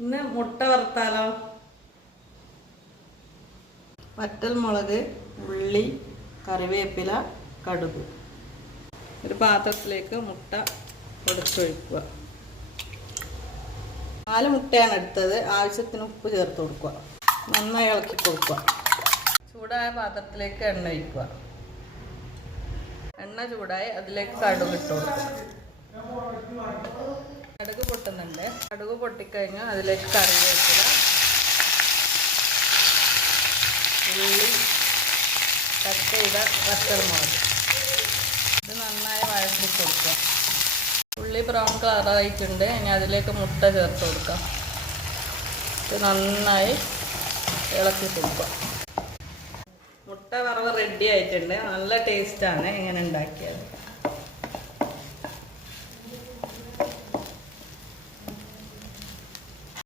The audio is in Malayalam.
ഇന്ന് മുട്ട വറുത്താലോ? വറ്റൽമുളക്, ഉള്ളി, കറിവേപ്പില, കടുക്. ഒരു പാത്രത്തിലേക്ക് മുട്ട പൊടിച്ചൊഴിക്കുക. 4 മുട്ടയാണ് എടുത്തത്. ആവശ്യത്തിന് ഉപ്പ് ചേർത്ത് കൊടുക്കുക. നന്നായി ഇളക്കി കൊടുക്കുക. ചൂടായ പാത്രത്തിലേക്ക് എണ്ണ ഒഴിക്കുക. എണ്ണ ചൂടായി അതിലേക്ക് കടുക് ഇട്ട് കൊടുക്കുക. കടുക് പൊട്ടുന്നുണ്ട്. കടുക് പൊട്ടിക്കഴിഞ്ഞാൽ അതിലേക്ക് കറിവേപ്പില, ഉള്ളി, കട്ട് ചെയ്ത വറ്റൽമുളക് ഇത് നന്നായി വഴറ്റി കൊടുക്കുക. ഉള്ളി ബ്രൗൺ കളറായിട്ടുണ്ട്. ഇനി അതിലേക്ക് മുട്ട ചേർത്ത് കൊടുക്കാം. ഇത് നന്നായി ഇളക്കി കൊടുക്കുക. മുട്ട വറവ് റെഡി ആയിട്ടുണ്ട്. നല്ല ടേസ്റ്റാണ് ഇങ്ങനെ ഉണ്ടാക്കിയത്.